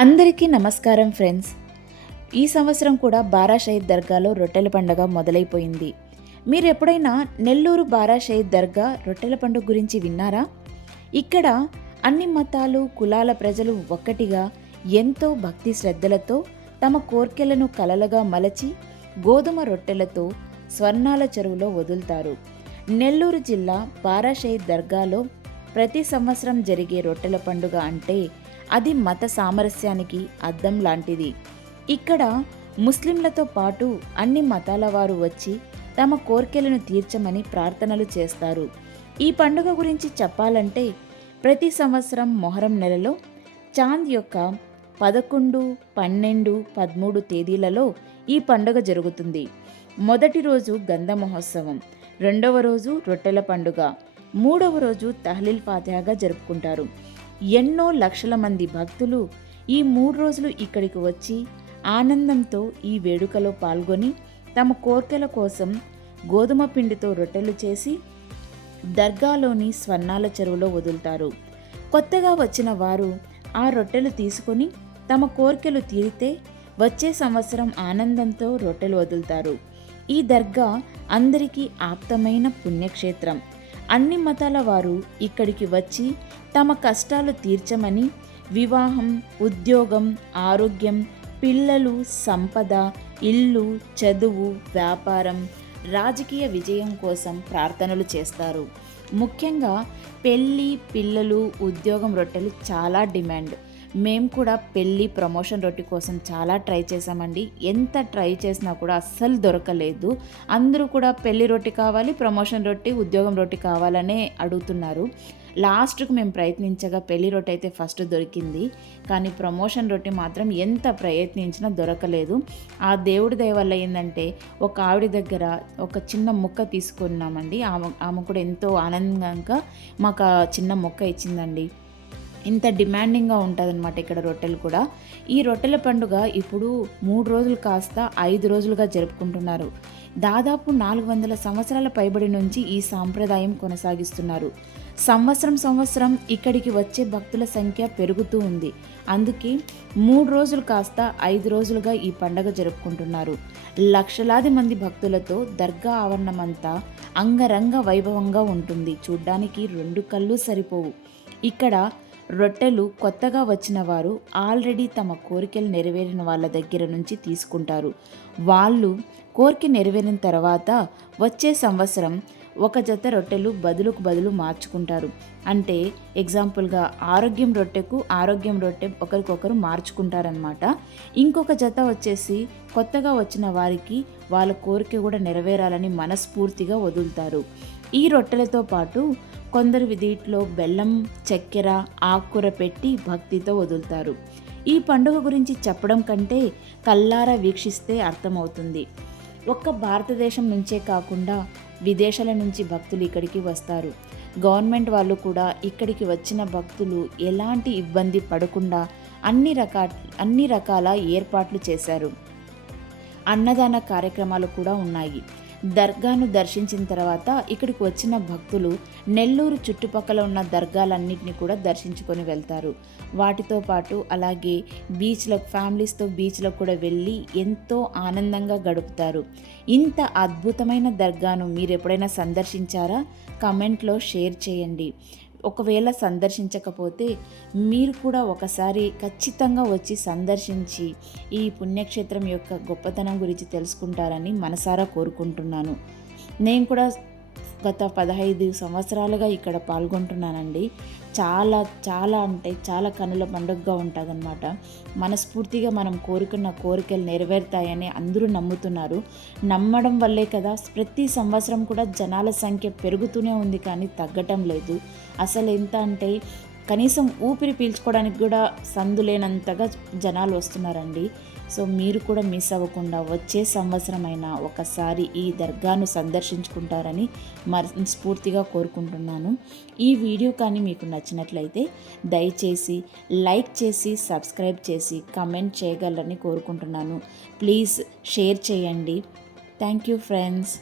అందరికీ నమస్కారం ఫ్రెండ్స్. ఈ సంవత్సరం కూడా బారా షహీద్ దర్గాలో రొట్టెల పండుగ మొదలైపోయింది. మీరు ఎప్పుడైనా నెల్లూరు బారా షహీద్ దర్గా రొట్టెల పండుగ గురించి విన్నారా? ఇక్కడ అన్ని మతాలు కులాల ప్రజలు ఒక్కటిగా ఎంతో భక్తి శ్రద్ధలతో తమ కోర్కెలను కలలుగా మలచి గోధుమ రొట్టెలతో స్వర్ణాల చెరువులో వదులుతారు. నెల్లూరు జిల్లా బారా షహీద్ దర్గాలో ప్రతి సంవత్సరం జరిగే రొట్టెల పండుగ అంటే అది మత సామరస్యానికి అద్దం లాంటిది. ఇక్కడ ముస్లింలతో పాటు అన్ని మతాల వారు వచ్చి తమ కోర్కెలను తీర్చమని ప్రార్థనలు చేస్తారు. ఈ పండుగ గురించి చెప్పాలంటే ప్రతి సంవత్సరం మొహరం నెలలో చాంద్ యొక్క పదకొండు పన్నెండు పదమూడు తేదీలలో ఈ పండుగ జరుగుతుంది. మొదటి రోజు గంధ మహోత్సవం రెండవ రోజు రొట్టెల పండుగ మూడవ రోజు తహ్లీల్ ఫాతిహాగా జరుపుకుంటారు. ఎన్నో లక్షల మంది భక్తులు ఈ మూడు రోజులు ఇక్కడికి వచ్చి ఆనందంతో ఈ వేడుకలో పాల్గొని తమ కోర్కెల కోసం గోధుమ పిండితో రొట్టెలు చేసి దర్గాలోని స్వర్ణాల చెరువులో వదులుతారు. కొత్తగా వచ్చిన వారు ఆ రొట్టెలు తీసుకొని తమ కోర్కెలు తీరితే వచ్చే సంవత్సరం ఆనందంతో రొట్టెలు వదులుతారు. ఈ దర్గా అందరికీ ఆప్తమైన పుణ్యక్షేత్రం. అన్ని మతాల వారు ఇక్కడికి వచ్చి తమ కష్టాలు తీర్చమని వివాహం ఉద్యోగం ఆరోగ్యం పిల్లలు సంపద ఇల్లు చదువు వ్యాపారం రాజకీయ విజయం కోసం ప్రార్థనలు చేస్తారు. ముఖ్యంగా పెళ్ళి పిల్లలు ఉద్యోగం రొట్టెలు చాలా డిమాండ్. మేము కూడా పెళ్ళి ప్రమోషన్ రొట్టి కోసం చాలా ట్రై చేసామండి ఎంత ట్రై చేసినా కూడా అస్సలు దొరకలేదు. అందరూ కూడా పెళ్ళి రొట్టి కావాలి ప్రమోషన్ రొట్టి ఉద్యోగం రొట్టి కావాలనే అడుగుతున్నారు. లాస్ట్కు మేము ప్రయత్నించగా పెళ్ళి రొట్టె అయితే ఫస్ట్ దొరికింది. కానీ ప్రమోషన్ రొట్టి మాత్రం ఎంత ప్రయత్నించినా దొరకలేదు. ఆ దేవుడి దయ వల్ల ఏంటంటే ఒక ఆవిడ దగ్గర ఒక చిన్న ముక్క తీసుకున్నామండి. ఆమె ఆమె కూడా ఎంతో ఆనందంగా మాకు ఆ చిన్న మొక్క ఇచ్చిందండి. ఇంత డిమాండింగ్గా ఉంటుందన్నమాట ఇక్కడ రొట్టెలు కూడా. ఈ రొట్టెల పండుగ ఇప్పుడు మూడు రోజులు కాస్త ఐదు రోజులుగా జరుపుకుంటున్నారు. దాదాపు నాలుగు వందల సంవత్సరాల పైబడి నుంచి ఈ సాంప్రదాయం కొనసాగిస్తున్నారు. సంవత్సరం సంవత్సరం ఇక్కడికి వచ్చే భక్తుల సంఖ్య పెరుగుతూ ఉంది. అందుకే మూడు రోజులు కాస్త ఐదు రోజులుగా ఈ పండగ జరుపుకుంటున్నారు. లక్షలాది మంది భక్తులతో దర్గా ఆవరణమంతా అంగరంగ వైభవంగా ఉంటుంది. చూడ్డానికి రెండు కళ్ళు సరిపోవు. ఇక్కడ రొట్టెలు కొత్తగా వచ్చిన వారు ఆల్రెడీ తమ కోరికలు నెరవేరిన వాళ్ళ దగ్గర నుంచి తీసుకుంటారు. వాళ్ళు కోరిక నెరవేరిన తర్వాత వచ్చే సంవత్సరం ఒక జత రొట్టెలు బదులుకు బదులు మార్చుకుంటారు. అంటే ఎగ్జాంపుల్గా ఆరోగ్యం రొట్టెకు ఆరోగ్యం రొట్టె ఒకరికొకరు మార్చుకుంటారనమాట ఇంకొక జత వచ్చేసి కొత్తగా వచ్చిన వారికి వాళ్ళ కోరిక కూడా నెరవేరాలని మనస్ఫూర్తిగా వదులుతారు. ఈ రొట్టెలతో పాటు కొందరు వీటిలో బెల్లం చక్కెర ఆకుకూర పెట్టి భక్తితో వదులుతారు. ఈ పండుగ గురించి చెప్పడం కంటే కల్లారా వీక్షిస్తే అర్థమవుతుంది. ఒక్క భారతదేశం నుంచే కాకుండా విదేశాల నుంచి భక్తులు ఇక్కడికి వస్తారు. గవర్నమెంట్ వాళ్ళు కూడా ఇక్కడికి వచ్చిన భక్తులు ఎలాంటి ఇబ్బంది పడకుండా అన్ని రకా అన్ని రకాల ఏర్పాట్లు చేశారు. అన్నదాన కార్యక్రమాలు కూడా ఉన్నాయి. దర్గాను దర్శించిన తర్వాత ఇక్కడికి వచ్చిన భక్తులు నెల్లూరు చుట్టుపక్కల ఉన్న దర్గాలన్నింటినీ కూడా దర్శించుకొని వెళ్తారు. వాటితో పాటు అలాగే బీచ్లకు ఫ్యామిలీస్తో బీచ్లకు కూడా వెళ్ళి ఎంతో ఆనందంగా గడుపుతారు. ఇంత అద్భుతమైన దర్గాను మీరు ఎప్పుడైనా సందర్శించారా? కమెంట్లో షేర్ చేయండి. ఒకవేళ సందర్శించకపోతే మీరు కూడా ఒకసారి ఖచ్చితంగా వచ్చి సందర్శించి ఈ పుణ్యక్షేత్రం యొక్క గొప్పతనం గురించి తెలుసుకుంటారని మనసారా కోరుకుంటున్నాను. నేను కూడా గత పదహైదు సంవత్సరాలుగా ఇక్కడ పాల్గొంటున్నానండి. చాలా చాలా అంటే చాలా కనుల పండుగగా ఉంటుందన్నమాట. మనస్ఫూర్తిగా మనం కోరుకున్న కోరికలు నెరవేరుతాయని అందరూ నమ్ముతున్నారు. నమ్మడం వల్లే కదా ప్రతి సంవత్సరం కూడా జనాల సంఖ్య పెరుగుతూనే ఉంది కానీ తగ్గటం లేదు. అసలు ఎంత అంటే కనీసం ఊపిరి పీల్చుకోవడానికి కూడా సందు లేనంతగా జనాలు వస్తున్నారండి. సో మీరు కూడా మిస్ అవ్వకుండా వచ్చే సంవత్సరమైనా ఒకసారి ఈ దర్గాను సందర్శించుకుంటారని మనస్ఫూర్తిగా కోరుకుంటున్నాను. ఈ వీడియో కానీ మీకు నచ్చినట్లయితే దయచేసి లైక్ చేసి సబ్స్క్రైబ్ చేసి కమెంట్ చేయగలరని కోరుకుంటున్నాను. ప్లీజ్ షేర్ చేయండి. Thank you friends.